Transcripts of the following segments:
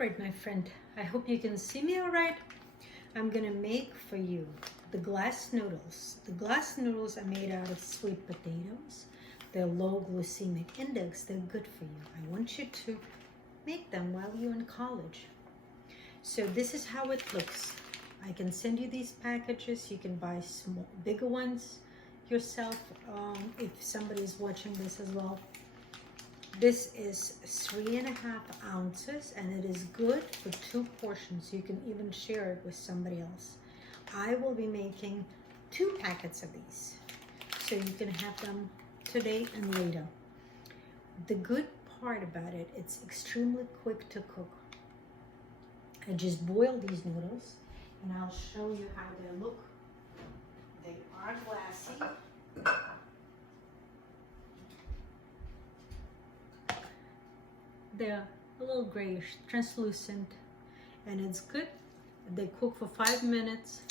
right, my friend, I hope you can see me all right. I'm gonna make for you the glass noodles. The glass noodles are made out of sweet potatoes. They're low glycemic index. They're good for you. I want you to make them while you're in college. So this is how it looks. I can send you these packages. You can buy small, bigger ones yourself if somebody's watching this as well. This is 3.5 ounces and it is good for 2 portions. You can even share it with somebody else. I will be making 2 packets of these, so you can have them today and later. The good part about it, it's extremely quick to cook. I just boil these noodles and I'll show you how they look. They are glassy. They're a little grayish, translucent, and it's good. They cook for 5 minutes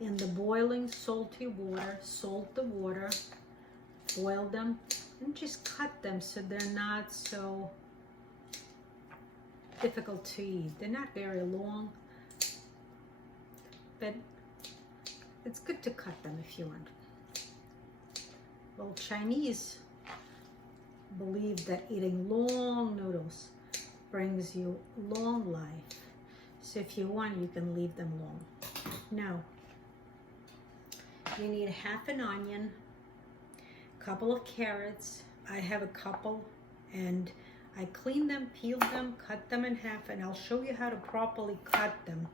in the boiling salty water. Salt the water, boil them, and just cut them so they're not so difficult to eat. They're not very long, but it's good to cut them if you want. Well, Chinese believe that eating long noodles brings you long life. So if you want, you can leave them long. Now, you need half an onion, a couple of carrots. I have a couple, and I clean them, peel them, cut them in half, and I'll show you how to properly cut them.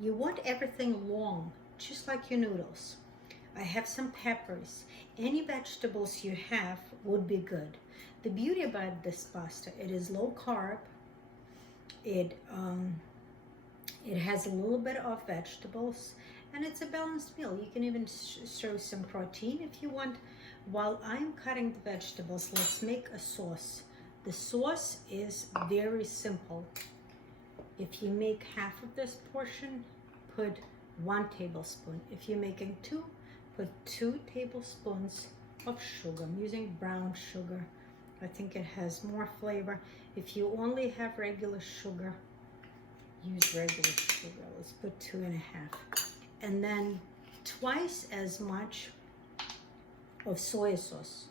You want everything long, just like your noodles. I have some peppers. Any vegetables you have would be good. The beauty about this pasta, it is low carb. It has a little bit of vegetables, and it's a balanced meal. You can even serve some protein if you want. While I'm cutting the vegetables, let's make a sauce. The sauce is very simple. If you make half of this portion, put 1 tablespoon. If you're making 2, put 2 tablespoons of sugar. I'm using brown sugar. I think it has more flavor. If you only have regular sugar, use regular sugar. Let's put 2.5. And then twice as much of soy sauce.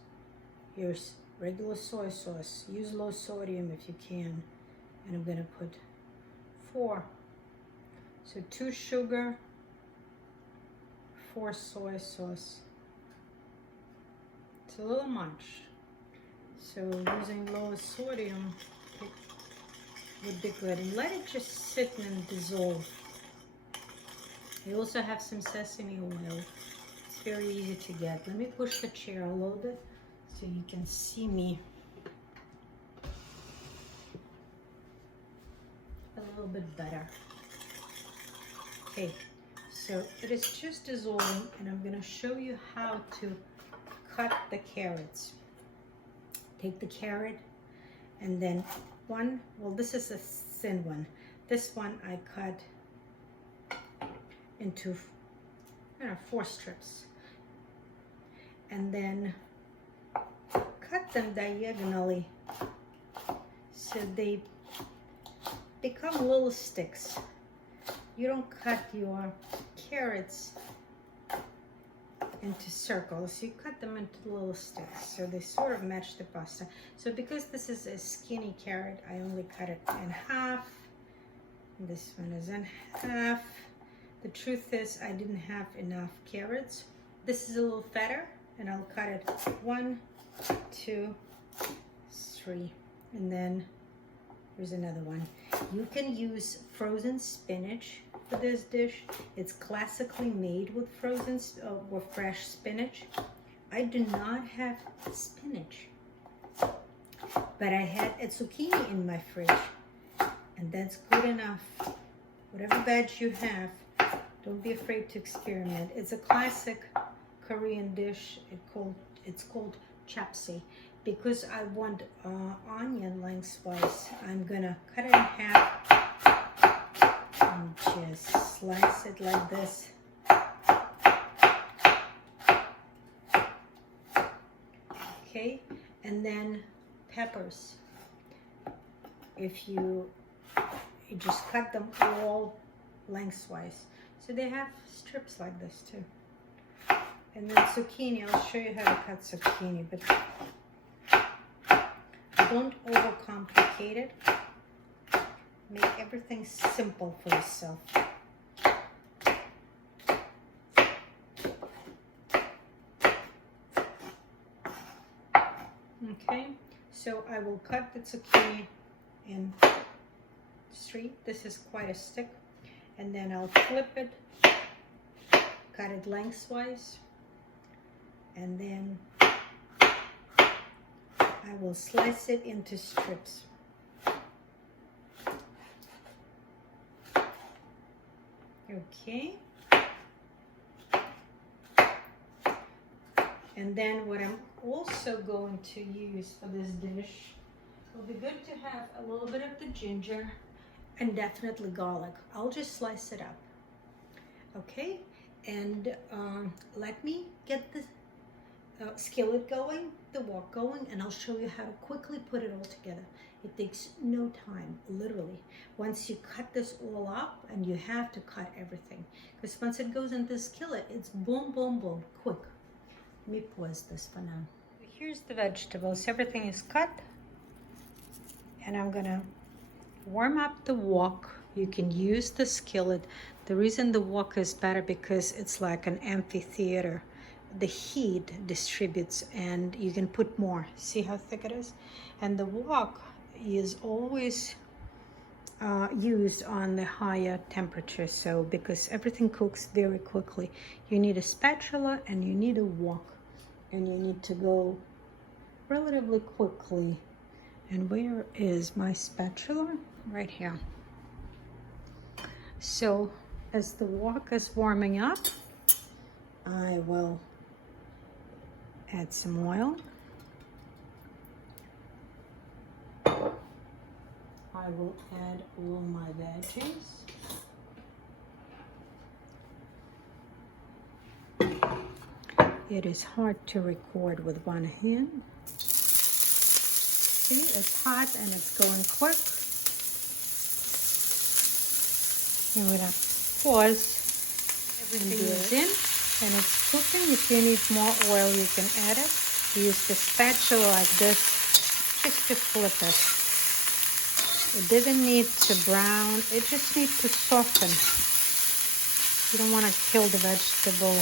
Here's regular soy sauce. Use low sodium if you can. And I'm gonna put 4. So 2 sugar, 4 soy sauce. It's a little much. So using low sodium would be good. And let it just sit and dissolve. I also have some sesame oil. It's very easy to get. Let me push the chair a little bit so you can see me a little bit better. Okay, so it is just dissolving, and I'm going to show you how to cut the carrots. Take the carrot, and then this is a thin one. This one I cut into 4 strips, and then cut them diagonally so they become little sticks. You don't cut your carrots into circles, you cut them into little sticks so they sort of match the pasta. So because this is a skinny carrot, I only cut it in half. This one is in half. The truth is I didn't have enough carrots. This is a little fatter, and I'll cut it 1, 2, 3, and then here's another one. You can use frozen spinach for this dish. It's classically made with frozen or fresh spinach. I do not have spinach, but I had a zucchini in my fridge, and that's good enough. Whatever veg you have, don't be afraid to experiment. It's a classic Korean dish. It's called japchae. Because I want onion lengthwise, I'm gonna cut it in half and just slice it like this. Okay, and then peppers. If you You just cut them all lengthwise. So they have strips like this too. And then zucchini, I'll show you how to cut zucchini, but don't overcomplicate it. Make everything simple for yourself. Okay, so I will cut the zucchini in three. This is quite a stick. And then I'll flip it, cut it lengthwise, and then I will slice it into strips. Okay. And then what I'm also going to use for this dish, it'll be good to have a little bit of the ginger and definitely garlic. I'll just slice it up. Okay, and let me get the skillet going, the wok going, and I'll show you how to quickly put it all together. It takes no time, literally. Once you cut this all up, and you have to cut everything, because once it goes into the skillet, it's boom, boom, boom, quick. Let me pause this for now. Here's the vegetables. Everything is cut, and I'm gonna warm up the wok. You can use the skillet. The reason the wok is better because it's like an amphitheater. The heat distributes and you can put more. See how thick it is? And the wok is always used on the higher temperature, so because everything cooks very quickly. You need a spatula and you need a wok, and you need to go relatively quickly. And where is my spatula? Right here. So as the wok is warming up, I will add some oil. I will add all my veggies. It is hard to record with one hand. See, it's hot and it's going quick. I'm gonna pause. Everything is in and it's cooking. If you need more oil, you can add it. Use the spatula like this just to flip it. It doesn't need to brown, it just needs to soften. You don't want to kill the vegetable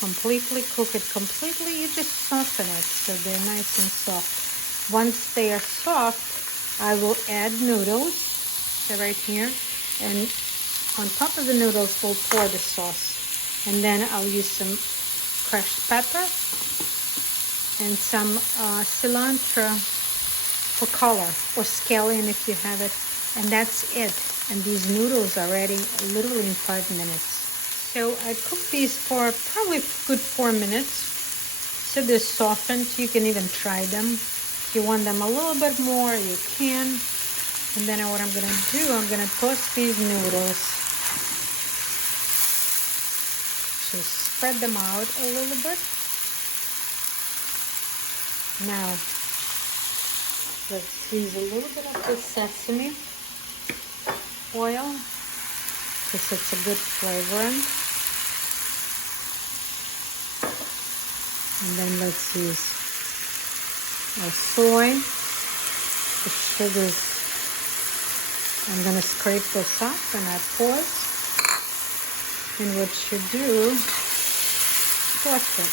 completely, cook it completely. You just soften it so they're nice and soft. Once they are soft, I will add noodles. So right here. And on top of the noodles, we'll pour the sauce. And then I'll use some crushed pepper and some cilantro for color, or scallion if you have it. And that's it. And these noodles are ready literally in 5 minutes. So I cooked these for probably a good 4 minutes. So they're softened. You can even try them. If you want them a little bit more, you can. And then what I'm going to do, I'm going to toss these noodles. Just spread them out a little bit. Now, let's squeeze a little bit of the sesame oil because it's a good flavoring. And then let's use our soy, the sugars. I'm going to scrape this up and I pause. And what you do, toss it.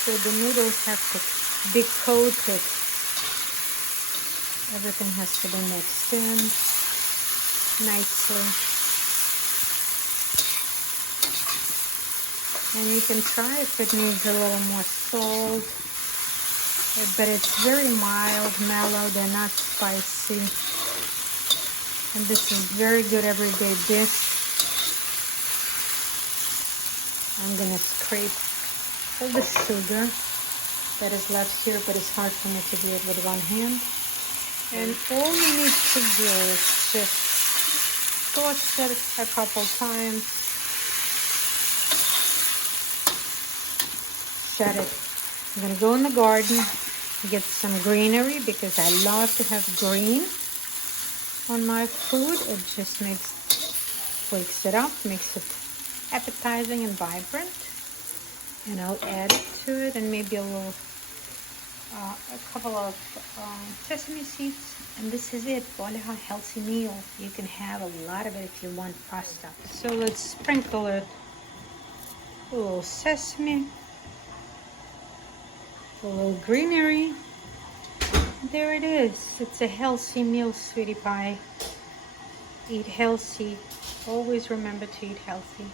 So the noodles have to be coated. Everything has to be mixed in nicely. And you can try if it needs a little more salt. But it's very mild, mellow, they're not spicy. And this is very good everyday dish. I'm gonna scrape all the sugar that is left here, but it's hard for me to do it with one hand. And all you need to do is just toss it a couple times. Shut it. I'm gonna go in the garden Get some greenery because I love to have green on my food. It just flakes it up, makes it appetizing and vibrant. And I'll add it to it, and maybe a couple of sesame seeds, and this is it. Voila, healthy meal. You can have a lot of it if you want pasta. So let's sprinkle it, a little sesame, a little greenery. There it is. It's a healthy meal, sweetie pie. Eat healthy. Always remember to eat healthy.